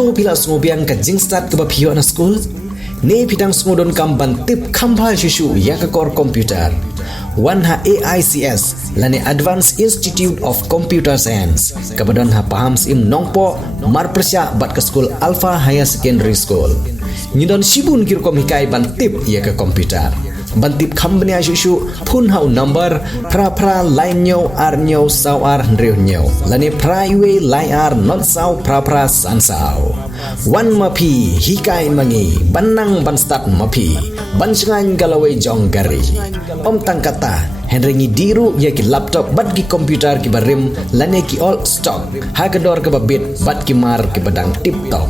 to pila smobiang ka jingstat ke bapio na school ne pidang smodon kam ban tip khamba shishu ya ka core computer wan ha AICS lane Advanced Institute of Computer Science kabadon ha paham sim nongpo mar persya bat ke school Alpha Higher Secondary School nyidon sibun kir kom hikai ban tip ya ka computer bantip company asyusyu pun hau number pra line nyo ar nyo saw ar ndreo nyo lani praiwe line ar not saw pra san saw wan mapi hikai mangi banang ban start mapi ban sengan galawai jong gari om tangkata henrengi diru ya ki laptop bat ki komputer ki barim lani ki all stock hagador ke babit bat ki mar ki badang tip top.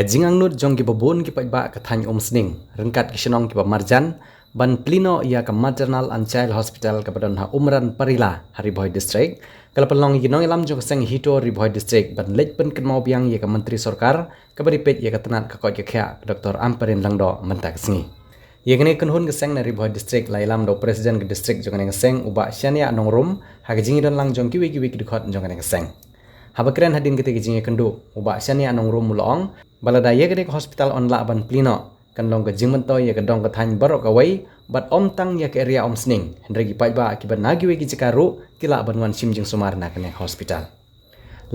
Kajingang nut jong ki babon ki paiba kathany omsning rengkat ki senong ki marjan ban plino ia ka maternal and child hospital ka badon ha umran parila Haribhoi district kalapalong ginong ilam jong seng hito Haribhoi district ban lejpen ken mau biang ia ka menteri sarkar ka baripet ia ka tenat ka koi ka khya Dr. Amperin Langdo mentak singi ia kene kenhun ke seng na Haribhoi district lailam do presiden ke district jong neng seng uba syania nongrum ha kajingi don lang jong kiwi ki dikhot jong neng seng habakren hadin kete kajingi kendu uba syania nongrum mulong balada ye ke hospital on la ban plino kan long ke jingmento ye ke dong ke thany barok away bat om tang ye ke area om sning hendregi paiba akibat nagiwe ki cikaru kila ban wan sim jing sumar na ke hospital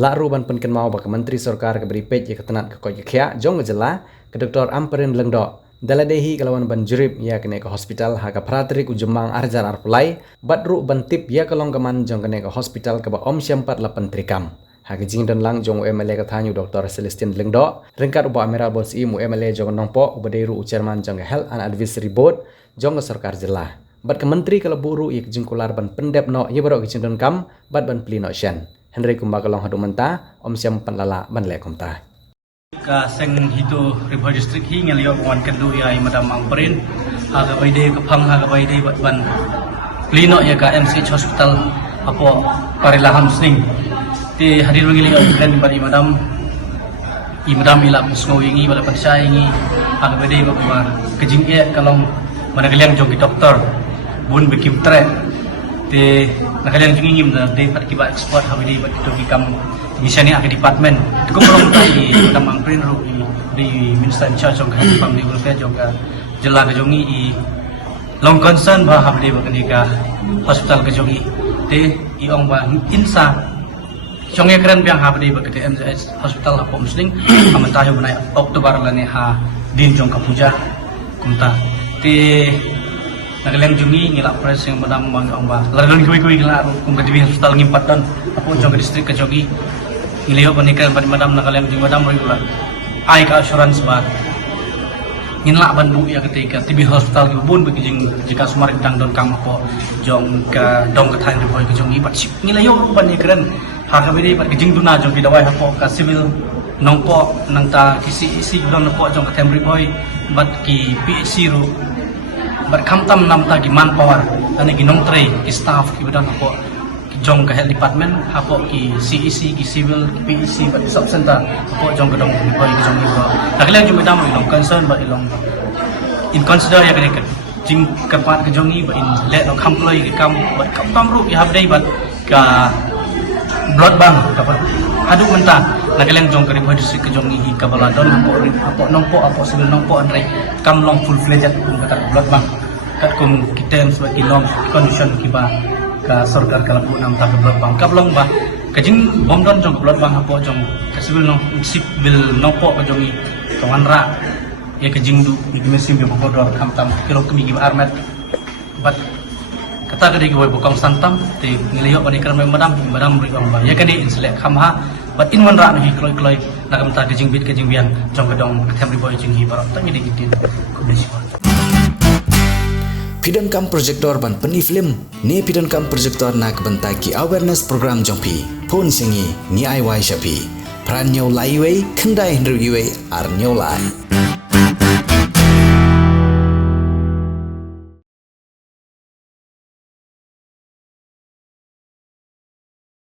la ru ban pen ken mau ba ke menteri sarkar ke beripet ye ke tenat ke koi khya jong jela ke Dr. Amperin Langdo daladehi kalawan ban jurip ye ke hospital ha ka pratrik ujumang arjar arpulai bat ru ban tip ye ke long keman jong ke hospital ke ba om syampat la pentrikam Hagijing dan lang jong MLA kathanyu Dr. Celestin Lingdo rengkat uba amiral bos imu MLA jong nongpo ubadeiru chairman jong Health and Advisory Board jong sarkar jela bat ke menteri kalau buru ik jingkular ban pendep no ye barok gijing don kam bat ban plino shen Henry kumba kalong hadu menta om siam panlala ban le komta ka seng hito Haribhoi district hi ngelio wan kendu ya madam Amperin haga baide ka phang haga baide bat ban plino ya ka MCH hospital apo parilaham sning ti hadir mengili kan bari madam ila pesngo ingi bala pansa ingi aga bede ba kejing e kalong managaliang jong doktor bun bekim tre ti nakaliang jing ingim da de pat kiba export habidi ba to kam misani aga department ko prong tai madam Amperin ro di minister in charge jong family welfare jong jela ka jongi i long concern ba habidi ba kanika hospital ka jongi ti iong ba insa Chongnya keren biang habdi bakete MCH hospital apo musling amantahe bunai Oktober lane ha din jong kapuja kumta ti nagaleng jungi ngila pres yang madam mang ongba ladon kui ngila kum kadibi hospital ngimpat don apo jong distrik ka jogi ngilio panikan pada madam nagaleng jungi madam regular ai ka assurance ba nginla bandu ya ketika tibi hospital bun begijing jika sumar dang don kam apo jong ka dong ka thain boy ka jongi pat sip ngilio ban ni keren ha kabidi pat gijing duna jong bidawai hapo ka civil nongpo nang ta kisi isi don po jong ka temri boy bat ki PhD ru bat kamtam nam ta ki manpower ani ki nong tre ki staff ki badan hapo ki jong ka health department hapo ki CEC ki civil ki PhD bat sub center hapo jong ka dong boy ki jong ko takle jong bidam ilong concern bat ilong in consider ya kene jing kapat ka jongi ba in let no kamploi ki kam bat kamtam ru ya habdai bat ka blood bank kapat adu menta nagaleng jong kari boy district jongi hi kabala don apo nongpo apo civil nongpo andre kam long full fledged kum kata blood bank kat kum kita sebagai long condition kiba ka sarkar kala bu nam ta blood bank kablong ba kajing bom don jong blood bank apo jong civil nongpo ka jongi kawanra ya kajing du misim yo bodor kamtam kilo kemi gi armet bat kata kadi boy bokong santam ti ngiliyo bani kan madam ri ong ba ya kadi inselek khamha bat in wan ra hi kloi nakam ta kajing bit kajing bian jong kadong temri boy jing hi barok ta ngidi gitin kondisi Pidon kam projector ban peni film ne pidon kam projector nak bentaki awareness program jongpi pun singi ni ai wai shapi pran nyau lai wei kendai hendru ar nyau lai